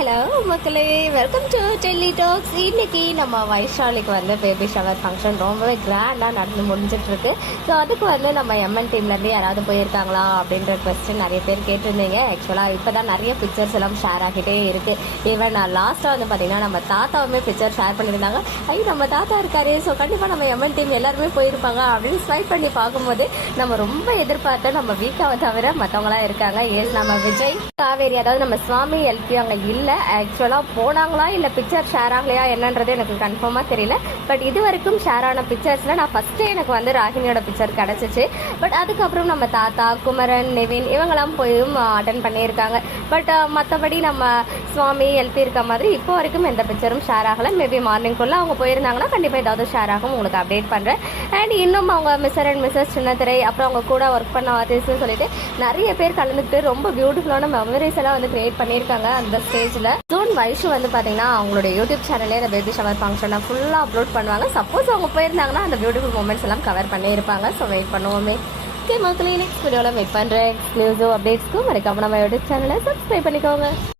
Hello மக்களே, welcome to Delhi tax. இன்னைக்கு நம்ம வைஷாலிக்கு வந்து பேபி ஷவர் ஃபங்க்ஷன் ரொம்பவே கிராண்டாக நடந்து முடிஞ்சிட்ருக்கு. ஸோ அதுக்கு வந்து நம்ம எம்என் டீம்லேருந்து யாராவது போயிருக்காங்களா அப்படின்ற கொஸ்டின் நிறைய பேர் கேட்டிருந்தீங்க. ஆக்சுவலாக இப்போ தான் நிறைய பிக்சர்ஸ் எல்லாம் ஷேர் ஆகிட்டே இருக்குது. ஈவன் நான் லாஸ்ட்டாக வந்து பார்த்திங்கன்னா நம்ம தாத்தாவுமே பிக்சர் ஷேர் பண்ணியிருந்தாங்க. ஐயோ நம்ம தாத்தா இருக்காரு, ஸோ கண்டிப்பாக நம்ம எம்என் டீம் எல்லாருமே போயிருப்பாங்க அப்படின்னு ஸ்வைப் பண்ணி பார்க்கும்போது நம்ம ரொம்ப எதிர்பார்த்த நம்ம வீக்காவை தவிர மற்றவங்களாம் இருக்காங்க. ஏஸ் நம்ம விஜய், காவேரி, அதாவது நம்ம சுவாமி எல்பி அங்கே இல்லை. ஆக்சுவலாக போனாங்களா இல்லை பிக்சர் ஷேர் ஆகலையா என்னன்றது எனக்கு கன்ஃபார்மாக தெரியல. பட் இது வரைக்கும் ஷேர் ஆன பிக்சர்ஸில் நான் ஃபஸ்ட்டே எனக்கு வந்து ராகினியோட பிக்சர் கிடச்சிச்சு. பட் அதுக்கப்புறம் நம்ம தாத்தா, குமரன், நிவின் இவங்கெல்லாம் போயும் அட்டன் பண்ணியிருக்காங்க. பட் மற்றபடி நம்ம சுவாமி எல்பி இருக்க மாதிரி இப்போ வரைக்கும் எந்த பிக்சரும் ஷேர் ஆகலை. மேபி மார்னிங்குள்ளே அவங்க போயிருந்தாங்கன்னா கண்டிப்பாக ஏதாவது ஷேர் ஆகும், உங்களுக்கு அப்டேட் பண்ணுறேன். அண்ட் இன்னும் அவங்க மிஸ்டர் அண்ட் மிஸ்ஸஸ் சின்னத்திரை, அப்புறம் அவங்க கூட ஒர்க் பண்ண ஆர்டிஸ்ட்னு சொல்லிட்டு நிறைய பேர் கலந்துக்கிட்டு ரொம்ப பியூட்டிஃபுல்லான மெமரிஸ் எல்லாம் வந்து கிரியேட் பண்ணியிருக்காங்க அந்த ஸ்டேஜில். ஜூன் வைஷு வந்து பார்த்தீங்கன்னா அவங்களுடைய யூடியூப் சேனல்லே அந்த பேபி ஷவர் ஃபங்க்ஷனை ஃபுல்லாக அப்லோட் பண்ணுவாங்க. சப்போஸ் அவங்க போயிருந்தாங்கன்னா அந்த பியூட்டிஃபுல் மூமெண்ட்ஸ் எல்லாம் கவர் பண்ணியிருப்பாங்க. ஸோ வெயிட் பண்ணுவோமே. ஓகே மக்களே, நெக்ஸ்ட் வீடியோவில் வெயிட் பண்ணுறேன். எக்ஸ்க்ளூசிவ் அப்டேட்ஸ்க்கும் மறக்காம நம்ம யூடியூப் சேனலை சப்ஸ்கிரைப் பண்ணிக்கோங்க.